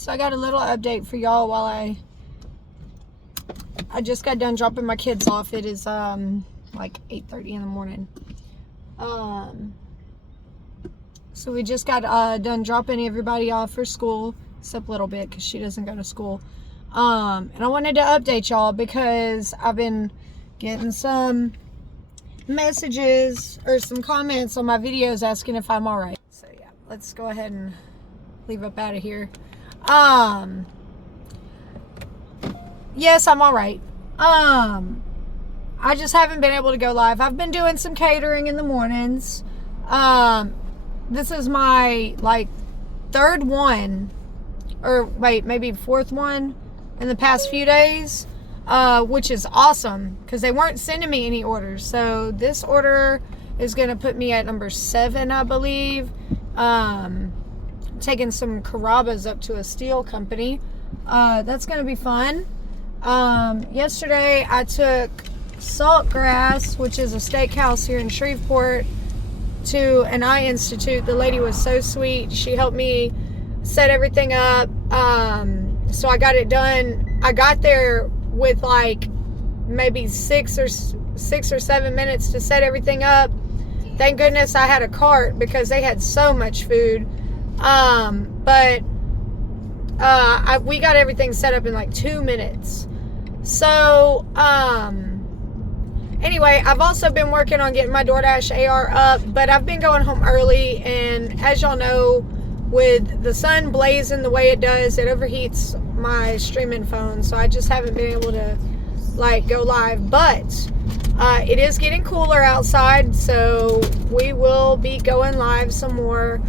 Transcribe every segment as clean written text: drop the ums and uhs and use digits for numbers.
So I got a little update for y'all while I just got done dropping my kids off. It is like 8:30 in the morning. So we just got done dropping everybody off for school, except a little bit because she doesn't go to school. And I wanted to update y'all because I've been getting some messages or some comments on my videos asking if I'm alright. So yeah, let's go ahead and leave up out of here. Yes, I'm alright. I just haven't been able to go live. I've been doing some catering in the mornings. This is my third one, or wait, maybe fourth one in the past few days, which is awesome because they weren't sending me any orders. So this order is going to put me at number 7, I believe. Taking some Carrabba's up to a steel company. That's going to be fun. Yesterday I took Saltgrass, which is a steakhouse here in Shreveport, to an eye institute. The lady was so sweet. She helped me set everything up. So I got it done. I got there with maybe 6 or 7 minutes to set everything up. Thank goodness I had a cart because they had so much food. We got everything set up in 2 minutes. So, anyway, I've also been working on getting my DoorDash AR up, but I've been going home early, and as y'all know, with the sun blazing the way it does, it overheats my streaming phone, so I just haven't been able to go live. But it is getting cooler outside, so we will be going live some more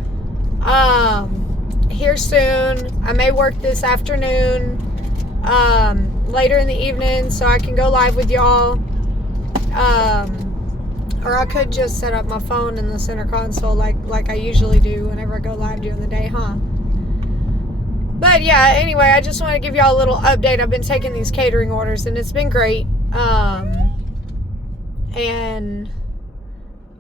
here soon. I may work this afternoon, later in the evening, so I can go live with y'all. Or I could just set up my phone in the center console like I usually do whenever I go live during the day, huh? But yeah, anyway, I just want to give y'all a little update. I've been taking these catering orders, and it's been great.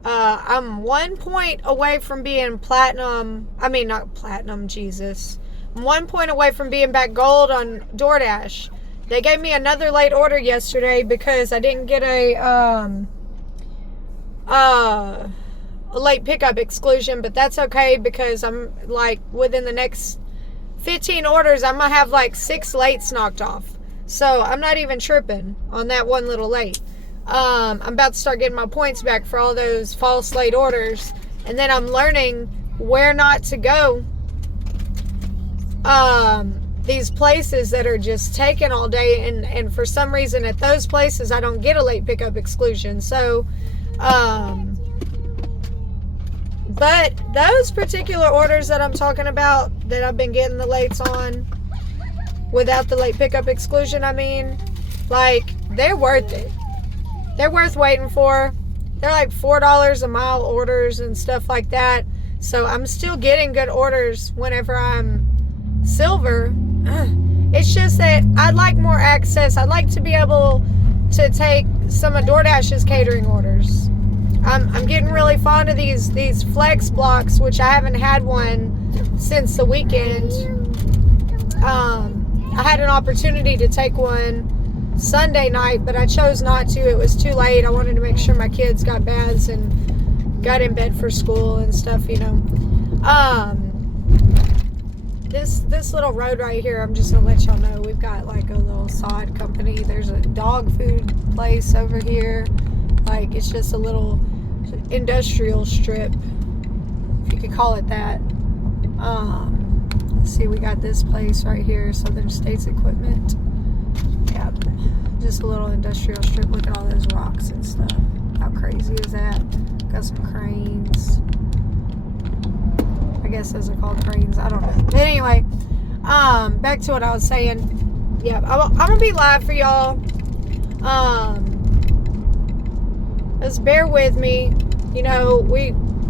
I'm 1 point away from being platinum. I mean, not platinum, Jesus. I'm 1 point away from being back gold on DoorDash. They gave me another late order yesterday because I didn't get a late pickup exclusion, but that's okay because I'm within the next 15 orders, I'm gonna have 6 lates knocked off. So I'm not even tripping on that one little late. I'm about to start getting my points back for all those false late orders, and then I'm learning where not to go. These places that are just taking all day, and for some reason at those places I don't get a late pickup exclusion. So but those particular orders that I'm talking about that I've been getting the lates on without the late pickup exclusion, I mean, they're worth it. They're worth waiting for. They're $4 a mile orders and stuff like that. So I'm still getting good orders whenever I'm silver. It's just that I'd like more access. I'd like to be able to take some of DoorDash's catering orders. I'm getting really fond of these flex blocks, which I haven't had one since the weekend. I had an opportunity to take one Sunday night, but I chose not to. It was too late. I wanted to make sure my kids got baths and got in bed for school and stuff, This little road right here, I'm just gonna let y'all know, we've got a little sod company. There's a dog food place over here. It's just a little industrial strip, if you could call it that. Let's see, we got this place right here, Southern States Equipment. Yeah, just a little industrial strip. Look at all those rocks and stuff. How crazy is that? Got some cranes. I guess those are called cranes. I don't know. But anyway, back to what I was saying. Yeah, I'm gonna be live for y'all. Just bear with me. We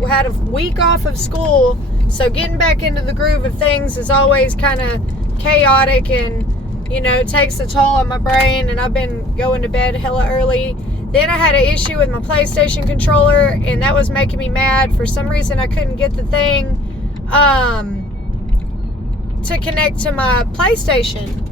had a week off of school, so getting back into the groove of things is always kind of chaotic, and it takes a toll on my brain, and I've been going to bed hella early. Then I had an issue with my PlayStation controller, and that was making me mad. For some reason I couldn't get the thing to connect to my PlayStation.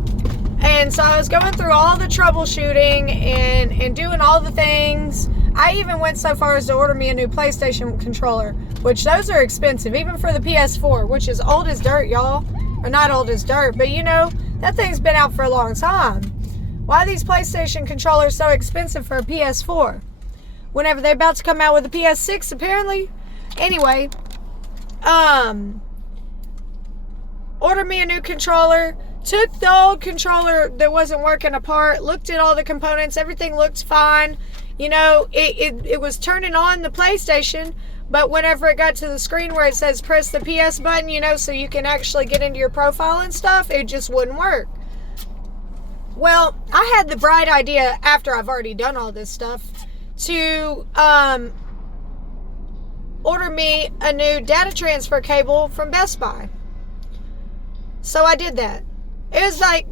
And so I was going through all the troubleshooting and doing all the things. I even went so far as to order me a new PlayStation controller, which those are expensive, even for the PS4, which is old as dirt, y'all. Or not old as dirt, but you know, that thing's been out for a long time. Why are these PlayStation controllers so expensive for a PS4? Whenever they're about to come out with a PS6, apparently. Anyway, ordered me a new controller. Took the old controller that wasn't working apart, looked at all the components, everything looked fine. You know, it was turning on the PlayStation, but whenever it got to the screen where it says press the PS button, you know, so you can actually get into your profile and stuff, it just wouldn't work. Well, I had the bright idea, after I've already done all this stuff, to order me a new data transfer cable from Best Buy. So I did that. It was like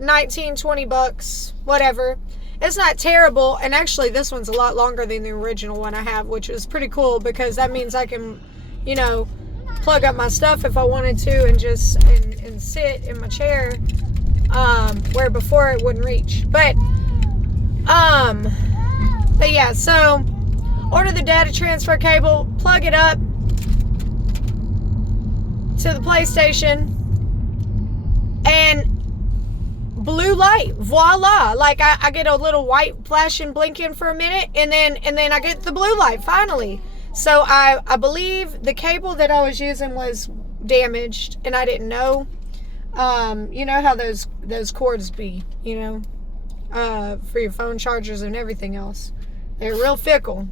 $19-20, whatever. It's not terrible, and actually this one's a lot longer than the original one I have, which is pretty cool because that means I can, you know, plug up my stuff if I wanted to and just and sit in my chair, where before it wouldn't reach. But yeah, so order the data transfer cable, plug it up to the PlayStation, and blue light, voila. Like I get a little white flashing blinking for a minute, and then I get the blue light finally. So I believe the cable that I was using was damaged and I didn't know. You know how those cords be, you know, for your phone chargers and everything else. They're real fickle.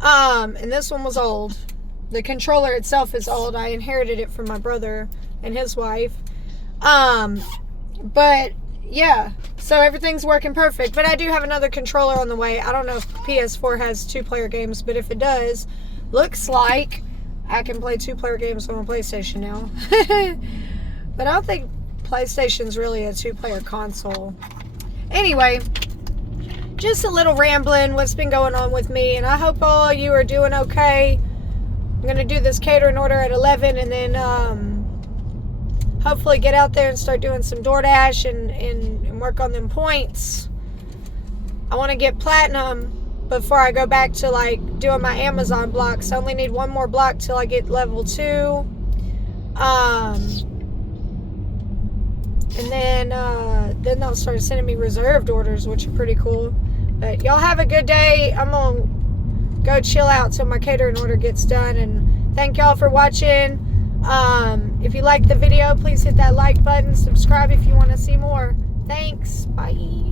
And this one was old. The controller itself is old. I inherited it from my brother and his wife. But yeah, so everything's working perfect. But I do have another controller on the way. I don't know if PS4 has 2-player games, but if it does, looks like I can play 2-player games on my PlayStation now. But I don't think PlayStation's really a 2-player console. Anyway, just a little rambling, what's been going on with me, and I hope all you are doing okay. I'm going to do this catering order at 11, and then hopefully get out there and start doing some DoorDash and work on them points. I want to get platinum before I go back to like doing my Amazon blocks. I only need one more block till I get level 2. And then they'll start sending me reserved orders, which are pretty cool. But y'all have a good day. I'm gonna go chill out till my catering order gets done, and thank y'all for watching. If you liked the video, please hit that like button, subscribe if you want to see more. Thanks. Bye.